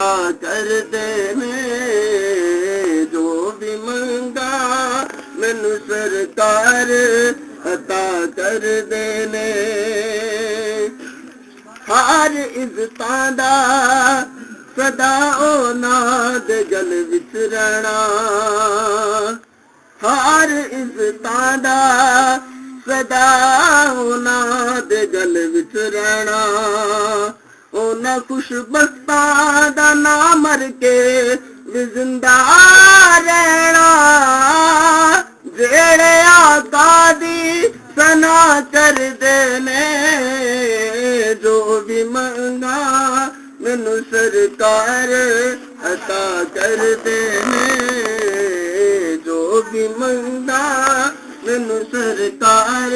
कर देने जो भी मंगा मैनू सरकार अता कर देने हर इज्जतां दा सदा ओनां दे गल विच रहना हर इज्जतां दा सदा ओनां दे गल विच रहना ओना खुशबख्तां दा नाम मर के भी जिंदा रहना जेड़े आका दी सना कर देने जो भी मंगा मैनू सरकार अता कर देने जो भी मंगा मैनू सरकार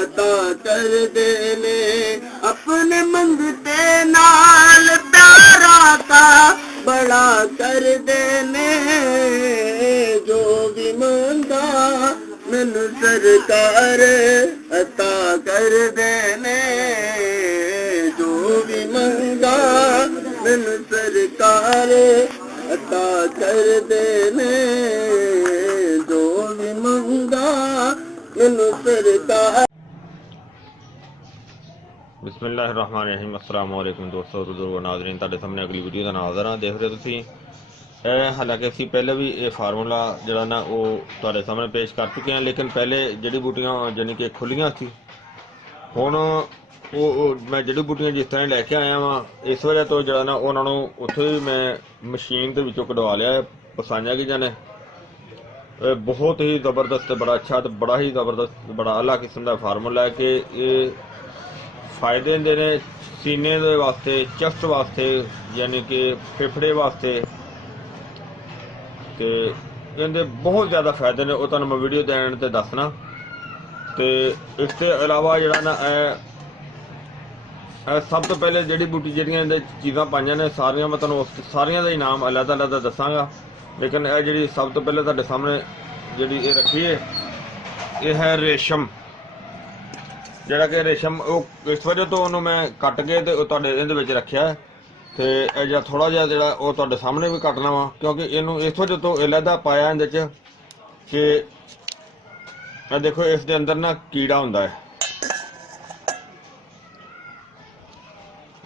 अता कर देने अपने मंगते नाल प्यारा का बड़ा कर देने जो भी मंगा मैनू सरकार अता कर देने जो भी मंगा मैनू सरकार अता कर देने जो भी मंगा मैनू सरकार। बिस्मिल्लाहिर्रहमानिर्रहीम अस्सलाम वालेकुम दोस्तों बुजुर्गो नाज़रीन तुहाडे सामने अगली वीडियो का नाज़र हाँ देख रहे हो तुसीं हालांकि असीं पहले भी ये फार्मूला जिहड़ा ना वो तुहाडे सामने पेश कर चुके हैं लेकिन पहले जड़ी बूटियां यानी कि खुलियां सी हुण वो मैं जड़ी बूटियां जिस तरह लैके आया वां इस वजह तो जिहड़ा ना उन्होंने उत्थे ही मैं मशीन दे विचों कढवा लिया पसाइयां गईयां ने बहुत ही ज़बरदस्त बड़ा अच्छा तो बड़ा ही ज़बरदस्त बड़ा अला किस्म का फार्मूला है कि ये फायदे दे ने सीने दे वास्ते चेस्ट वास्ते यानी कि फेफड़े वास्ते ते इहदे बहुत ज़्यादा फायदे ने वो तुहानूं मैं वीडियो देने ते दसना ते इसके अलावा जिहड़ा ना सब तो पहले जड़ी बूटी जिहड़ियां इहदे चीज़ां पाइयां ने सारियां मैं तुहानूं सारियां दा ही नाम अलग-अलग दसांगा लेकिन यह जी सब तो पहले तुहाडे सामने जी रखी है यह है रेशम जिहड़ा कि रेशम वो इस वजह तो उन्होंने मैं कट के तुहाडे इहदे विच रखिया है तो यह थोड़ा जिहा जिहड़ा वो तुहाडे सामने भी कटना वा क्योंकि इनू इस वजह तो अलहदा पाया इहदे च कि देखो इस दे अंदर ना कीड़ा हुंदा है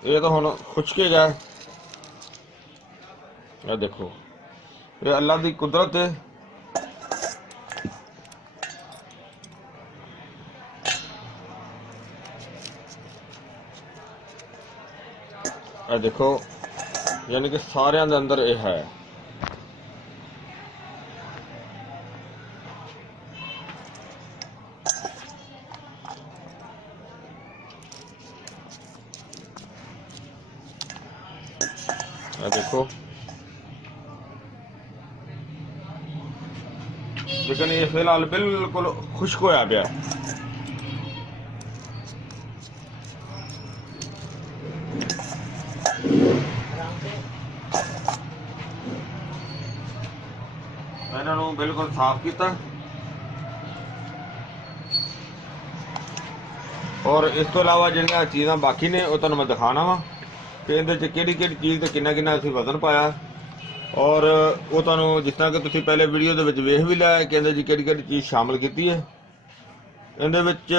ये तो हुण खुश्क गया यह देखो ये अल्लाह की कुदरत है ये देखो यानी कि सारे दे अंदर ये है ये देखो लेकिन ये फिलहाल बिल्कुल खुश्क होया पिया इन्हों बिल्कुल साफ किया और इस तो इलावा जिहड़ियां चीज़ां बाकी ने वो तुहानूं मैं दिखाना वा कि इहदे च किहड़ी चीज़ ते किन्ना असीं वजन पाया और वो तुहानूं जिस तरह कि तुसीं पहले वीडियो दे विच वेख भी लिया कि इहदे च किहड़ी चीज़ शामिल की है इहदे विच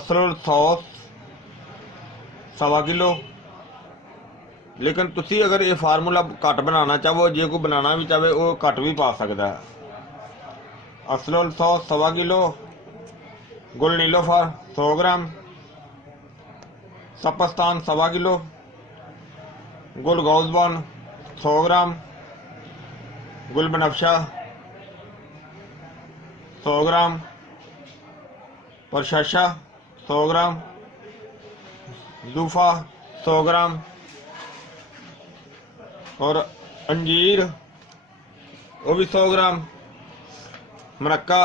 असल सॉस 1.25 किलो लेकिन तुसीं अगर ये फार्मूला घट बनाना चाहो जे कोई बनाना भी चाहे वो घट भी पा सकता है असलोल सॉस 1.25 किलो गुल नीलोफर 100 ग्राम सपस्तान 1.25 किलो गुल गौजबन 100 ग्राम गुल बनफशा 100 ग्राम परशाशा 100 ग्राम जूफा 100 ग्राम और अंजीर वो भी 100 ग्राम मरक्का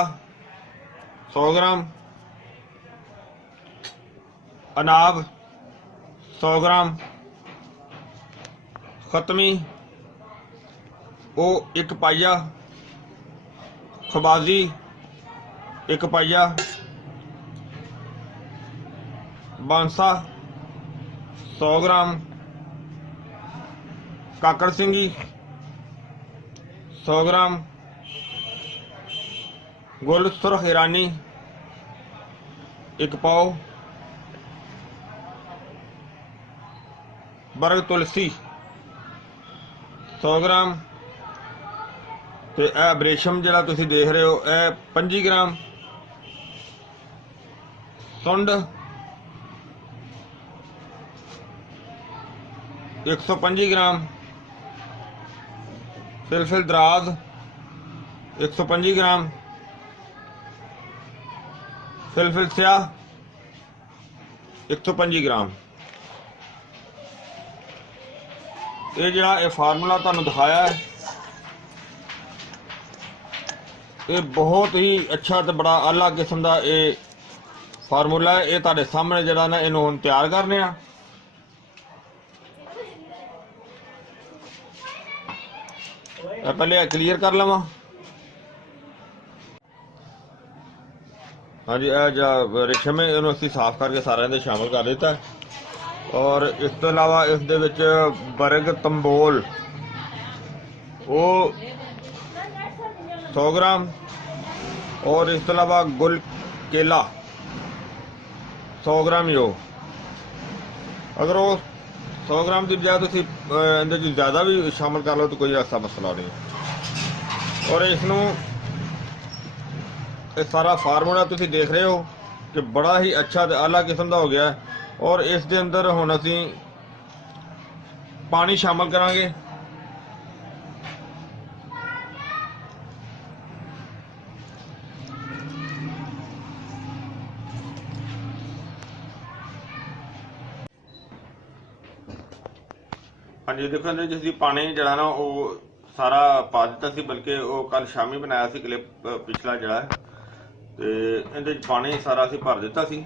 100 ग्राम अनाब 100 ग्राम खतमी वो 1 पाइया खबाजी 1 पाइया बांसा 100 ग्राम काकड़ सिंगी 100 ग्राम, गुल सुरख ईरानी 1 पाव, बरग तुलसी 100 ग्राम ਤੇ ਇਹ ਬਰੇਸ਼ਮ ਜਿਹੜਾ ਤੁਸੀਂ ਦੇਖ ਰਹੇ ਹੋ ਇਹ 25 ਗ੍ਰਾਮ, ਸੁੰਡ 125 ग्राम, फिलफिल दराज 125 ग्राम, फिलफिल स्याह 125 ग्राम। ये जड़ा ये फार्मूला तुहानू दिखाया है ये बहुत ही अच्छा तो बड़ा आला किस्म का ये फार्मूला है। ये तुहाडे सामने जड़ा ना इहनूं हुण तैयार करने आ। पहले क्लीयर कर लवा। हाँ जी, रेशम है इन्होंने असीं साफ करके सारे दे शामिल कर दिता है। और इस तो अलावा इस दे विच बरग तंबोल वो 100 ग्राम और इस तो अलावा गुल केला 100 ग्राम ही हो। अगर वो 100 ग्राम की बजाय तुसीं इहदे च ज़्यादा भी शामिल कर लो तो कोई ऐसा मसला नहीं। और इसनूं ये सारा फार्मूला तुसीं देख रहे हो कि बड़ा ही अच्छा ते आला किस्म का हो गया है। और इस दे अंदर हुण असीं पानी शामिल करांगे। हाँ जी, देखो इहदे च पानी जड़ा ना वो सारा पा दिता सी, बल्कि वो कल शामी बनाया सी क्लिप पिछला जड़ा ते इहदे च पानी सारा असीं भर दिता सी।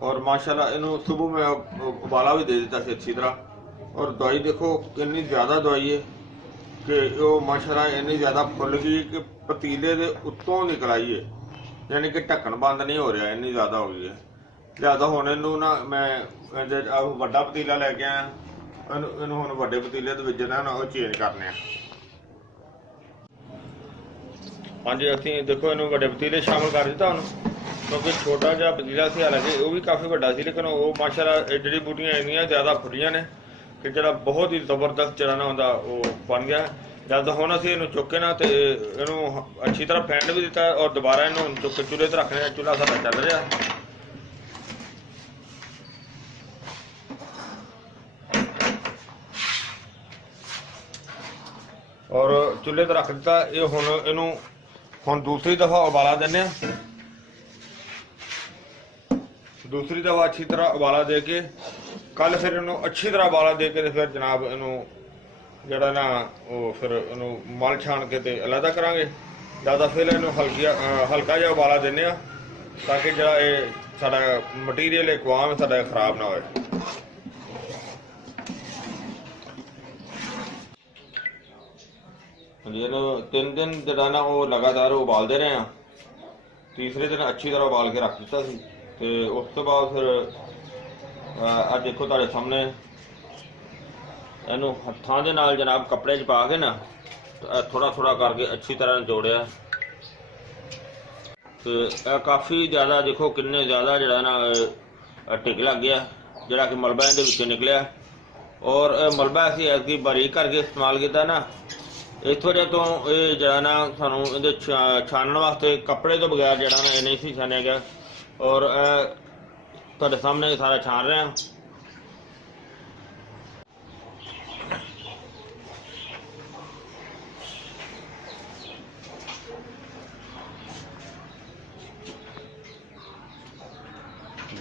और माशाल्लाह इहनूं सुबह में उबाला भी दे दिता सी अच्छी तरह। और दवाई देखो कितनी ज़्यादा दवाई है कि वो माशाल्लाह इन्नी ज़्यादा फुल गई कि पतीले दे उत्तों निकल आई है, यानी कि ढक्कन बंद नहीं हो रहा, इन्नी ज़्यादा हो गई है। लिहाजा हुण इहनूं ना मैं वड्डा पतीला लैके आया, इहनूं हुण वड्डे पतीले दे विच ना वो चेंज करने। हाँ जी, असीं देखो इहनूं वड्डे पतीले शामिल कर दिता हुण, क्योंकि छोटा जिहा पतीला सी, हालांकि वो भी काफ़ी वड्डा सी, लेकिन वो माशाल्लाह जड़ी बूटियां इन्नियां ज़्यादा फुलियां ने कि जड़ा बहुत ही जबरदस्त जड़ा ना हुंदा वो बन गया। जद हुण असीं इहनूं चुक के ना ते इहनूं अच्छी तरह फेंट भी दिता और दोबारा इहनूं चुक के चूल्हे ते रखने। चूल्हा साडा चल रहा और चूल्हे ते रख दिता। ये हुण इहनूं हुण दूसरी दफ़ा उबाला देने, दूसरी दफ़ा अच्छी तरह उबाला दे के कल फिर इन्हूं अच्छी तरह उबाला दे के फिर जनाब इन्हूं जड़ा ना वो फिर इन्हूं मल छान के ते अलहदा करांगे। ज़्यादा फिर इन्हूं हल्का जिहा उबाला देने ताकि जड़ा ये साडा मटीरियल इकवाम साडा खराब ना होए। इहनूं 3 दिन जड़ा ना वो लगातार उबालते रहे हैं। तीसरे दिन अच्छी तरह उबाल के रख दिता सी ते उस तो बाद फिर आ देखो तुहाडे सामने इहनूं हत्थां दे नाल जनाब कपड़े च पा के ना थोड़ा थोड़ा करके अच्छी तरह जोड़िया तो काफ़ी ज़्यादा देखो किन्ने ज़्यादा जड़ा ना टिक लग गया जड़ा कि मलबा इहदे विचों निकलिया। और मलबा असीं ऐतकी बारीक करके इस्तेमाल किया ना, इस वजह तो ये जड़ा ना सानूं इहदे छानण वास्ते कपड़े तो बगैर जड़ा ना नहीं सी छानिया गया। और तुहाडे सामने सारा छान रहे हैं।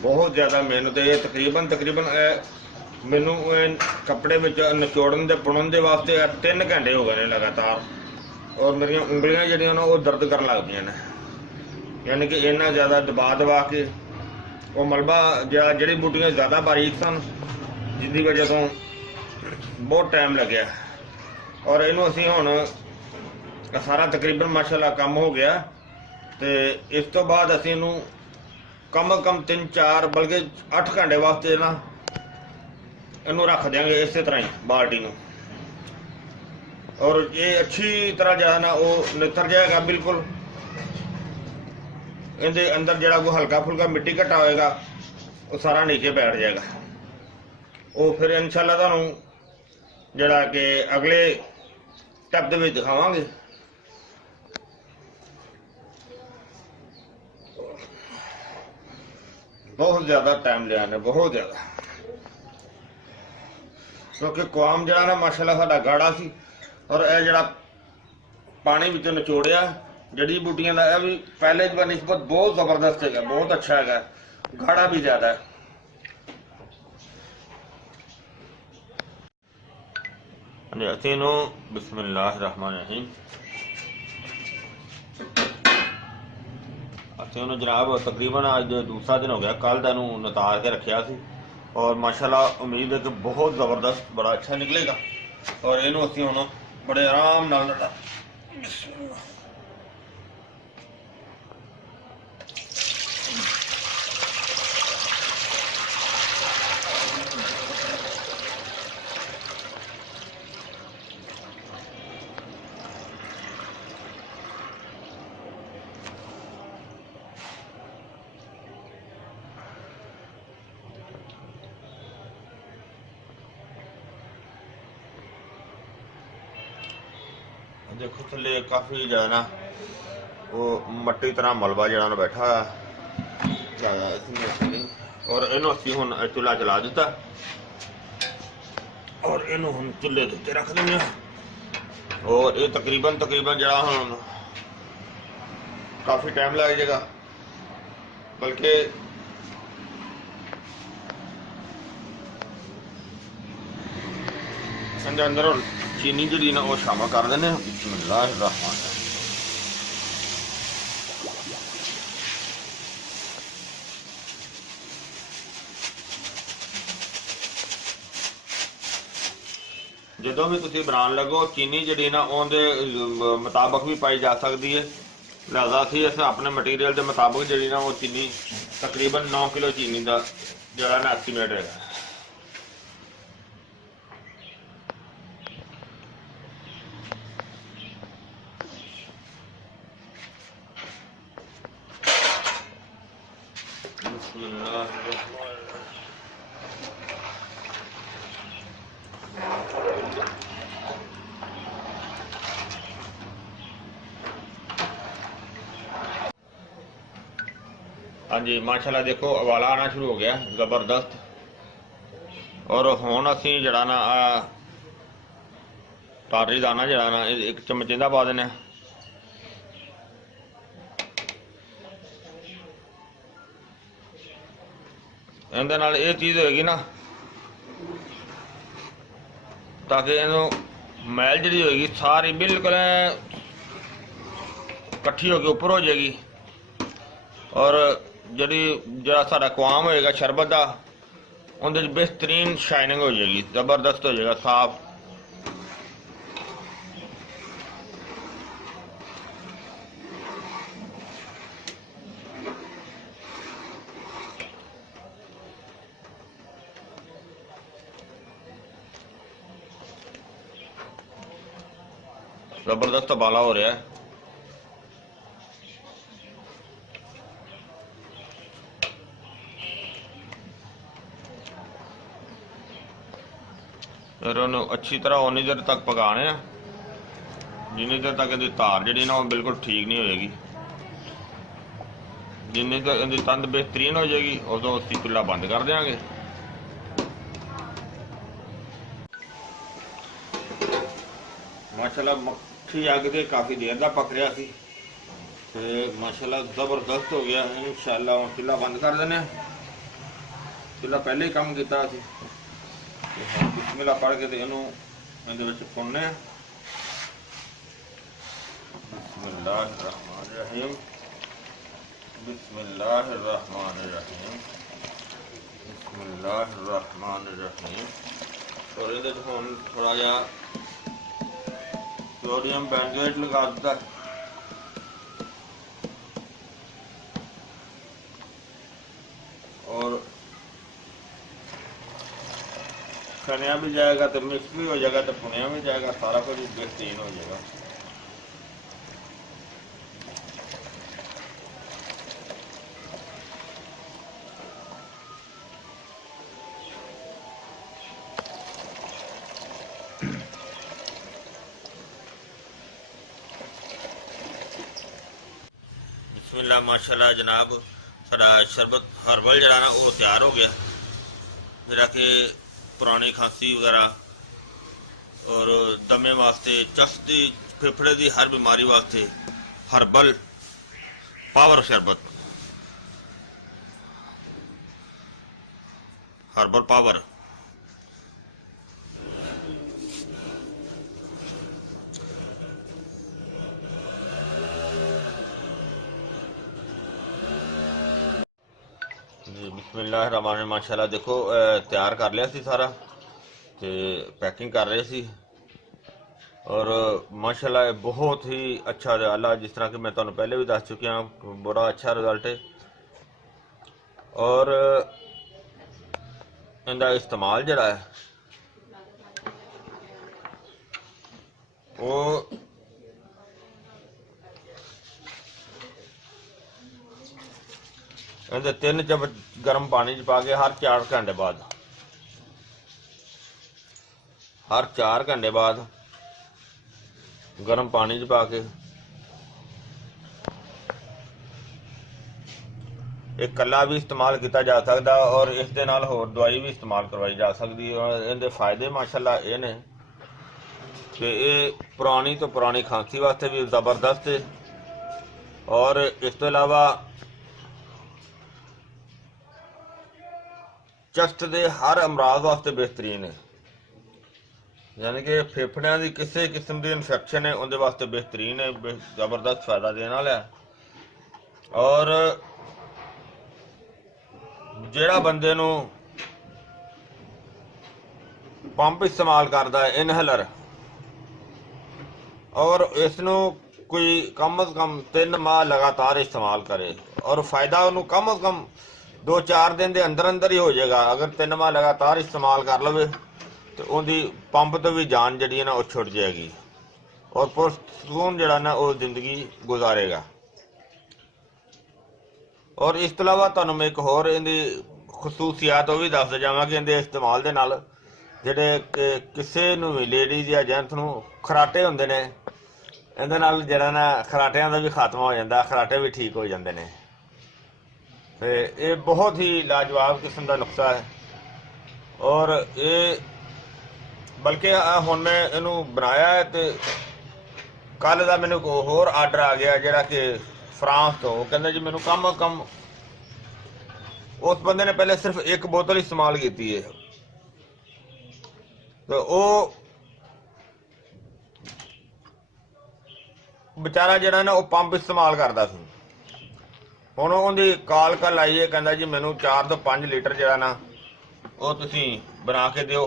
बहुत ज़्यादा मेहनत है। तकरीबन मैनू कपड़े में निचोड़न दे पुणन दे वास्ते 3 घंटे हो गए ने लगातार। और मेरी उंगलियां जड़ियां ना वो दर्द करन लग पईयां ने, यानी कि इन्ना ज़्यादा दबा के वो मलबा जड़ी बूटियां ज़्यादा बारीक सन, जिसकी वजह तो बहुत टाइम लग्या। और इनू असीं हुण सारा तकरीबन माशाल्लाह काम हो गया। तो इस तो बाद असीं इनू कम 3-4 बल्कि 8 घंटे वास्ते ना इनू रख देंगे इस तरह ही बाल्टी में, और ये अच्छी तरह जो है ना वो नितर जाएगा बिल्कुल। इनके अंदर जो कोई हल्का फुल्का मिट्टी घट्टा होएगा वो सारा नीचे बैठ जाएगा। वो फिर इंशाल्लाह तुहानू जड़ा कि अगले स्टैप दे विच दिखावांगे। बहुत ज़्यादा टाइम लिया ने, बहुत ज़्यादा, क्योंकि कुआम जड़ा ना माशाल्लाह साडा गाढ़ा सी, और यह जड़ा पानी विच निचोड़िया जड़ी बूटियां का, यह भी पहले बनिस्बत बहुत जबरदस्त है, बहुत अच्छा है, गाढ़ा भी ज़्यादा है। ਅਸੀਂ ਨੂੰ बिस्मिल्लाह रहमान रहीम ਅਸੀਂ ਉਹਨੂੰ जनाब तकरीबन अज दूसरा दिन हो गया, कल का नतार के रखा सी, और माशाल्लाह उम्मीद है कि बहुत ज़बरदस्त बड़ा अच्छा निकलेगा। और इनू असी हुण बड़े आराम नाल देखो थले काफ़ी जो है ना वो मट्टी तरह मलबा जरा ना बैठा ज़्यादा, और इनू असी हुण चूल्हा चला दिता, और इनू हुण चूल्हे के उत्ते रख देंगे। और ये तकरीबन जरा हुण काफ़ी टाइम लग जाएगा, बल्कि अंदर चीनी जी ना वो शामिल कर देने। बिस्मिल्लाह रहमान रहीम। जो भी तुम बनाने लगो चीनी जी ना उनके मुताबिक भी पाई जा सकती है, लिहाजा असी इस अपने मटीरियल के मुताबिक जी ना वो चीनी तकरीबन 9 किलो चीनी का जरा ना एस्टीमेट है। हाँ जी माशाल्लाह देखो उबाला आना शुरू हो गया जबरदस्त। और हुण असी जड़ा ना टाटरी दाना जड़ा ना एक चमचे का पा देने। इहदे नाल ये चीज़ होएगी ना ताकि इनू मैल जी होएगी सारी बिल्कुल कट्ठी होकर उपर हो जाएगी, और जरा साडा कुआम होएगा शरबत का उनके बेहतरीन शाइनिंग हो जाएगी, जबरदस्त हो जाएगा, साफ। जबरदस्त उबाला हो रहा है। फिर उन्होंने अच्छी तरह उन्नी देर तक पकाने जिन्नी देर तक इहदी धार जी ना वो बिल्कुल ठीक नहीं होएगी। जिन्नी देर इहदी तंद बेहतरीन हो जाएगी उदों असीं चुल्हा बंद कर देंगे। माशाल्लाह मक्खी अग के काफ़ी देर का पक रहा सी, माशाल्लाह जबरदस्त हो गया। इंशाअल्लाह हम चुल्हा बंद कर देने। चुल्हा पहले ही काम किया सी, बिस्मिल्लाह पढ़ के इनू इहदे विच भुनने। बिस्मिल्लाह रहमान रहीम, बिस्मिल्लाह रहमान रहीम, बिस्मिल्लाह रहमान रहीम। और इहदे च हुण थोड़ा जिहा सोडियम बेंजोएट लगा दिता, और तनिया भी जाएगा तो मिक्स भी हो जाएगा तो पुनिया भी जाएगा, सारा कुछ बेहतरीन हो जाएगा। बिस्मिल्लाह माशाल्लाह जनाब, सारा शरबत हर्बल जरा ना वो तैयार हो गया, मेरा कि पुरानी खांसी वगैरह और दमे वास्ते, चस्ट दी, फेफड़े की हर बीमारी वास्ते हर्बल पावर शरबत, हर्बल पावर। जी बिस्मिल्लाह रहमान रहीम। माशाल्लाह देखो तैयार कर लिया सी सारा ते पैकिंग कर रहे सी और माशाल्लाह बहुत ही अच्छा रिजल्ट, जिस तरह कि मैं तुहानू पहले भी दस चुकिया, बड़ा अच्छा रिजल्ट है। और इनका इस्तेमाल जड़ा है वो इहदे 3 चम्मच गर्म पानी च पा के हर 4 घंटे बाद, हर 4 घंटे बाद गर्म पानी च पा के एक कला भी इस्तेमाल किया जा सकता और इस दे नाल होर दवाई भी इस्तेमाल करवाई जा सकती है। इहदे फायदे माशाल्लाह ये ने कि ये पुरानी तो पुरानी खांसी वास्ते भी ज़बरदस्त है और इस तो इलावा चस्ट के हर अमराज वास्ते बेहतरीन है, यानी कि फेफड़िया की किसी किस्म की इन्फेक्शन है उनके वास्ते बेहतरीन है, जबरदस्त फायदा देने वाला है। और जिहड़ा बंदे नूं पंप इस्तेमाल करता है इनहेलर, और इसनूं कोई कम अज कम 3 माह लगातार इस्तेमाल करे और फायदा उन्होंने कम अज कम 2-4 दिन के अंदर अंदर ही हो जाएगा। अगर 3 माह लगातार इस्तेमाल कर लवे तो उनकी पंप तो भी जान जी है ना वो छुट जाएगी और पुरसकून जड़ा ना वो जिंदगी गुजारेगा। और इस तो इलावा तुहानूं मैं एक होर इहदी खसूसियात वो भी दस जावां कि इहदे इस्तेमाल दे नाल जिहड़े किसी नूं भी लेडीज़ या जेंट्स नूं खराटे हुंदे ने, इहदे नाल जिहड़ा ना खराटियां दा भी खात्मा हो जांदा, खराटे भी ठीक हो जांदे ने। तो ये बहुत ही लाजवाब किस्म का नुस्खा है और ये बल्कि हुण मैं इनू बनाया है तो कल का मैनू होर आर्डर आ गया जिहड़ा कि फ्रांस तो, वो कहंदा जी मैनू कम अज कम, उस बंदे ने पहले सिर्फ 1 बोतल इस्तेमाल की है तो वो बेचारा जिहड़ा ना वो पंप इस्तेमाल करता सी, हुण उहदी कॉल कल आई है, कहंदा जी मैनू 4 ਤੋਂ 5 लीटर जिहड़ा ना वो तुसीं बना के दिओ।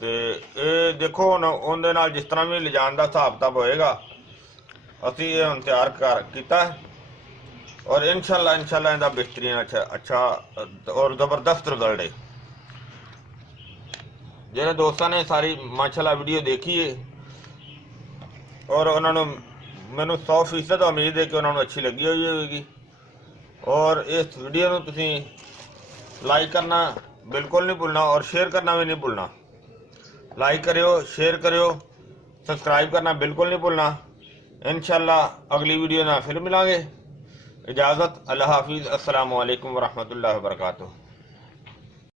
ते ये देखो हुण उहदे नाल जिस तरह भी लिजाण दा हिसाब किताब होएगा असीं ये हुण तैयार कीता है और इंशाअल्लाह इहदा बेहतरीन अच्छा और ज़बरदस्त रिजल्ट है। जिन्हें दोस्तों ने सारी माशाल्लाह वीडियो देखी है और उन्होंने मैनू 100% उम्मीद है कि उन्होंने अच्छी लगी हुई होगी। और इस वीडियो को तुसीं लाइक करना बिल्कुल नहीं भूलना और शेयर करना भी नहीं भूलना। लाइक करियो, शेयर करियो, सब्सक्राइब करना बिल्कुल नहीं भूलना। इंशाअल्लाह अगली वीडियो ना फिर मिलांगे। इजाज़त, अल्लाह हाफिज़, अस्सलामु अलैकुम वरहमतुल्लाहि वबरकातुहू।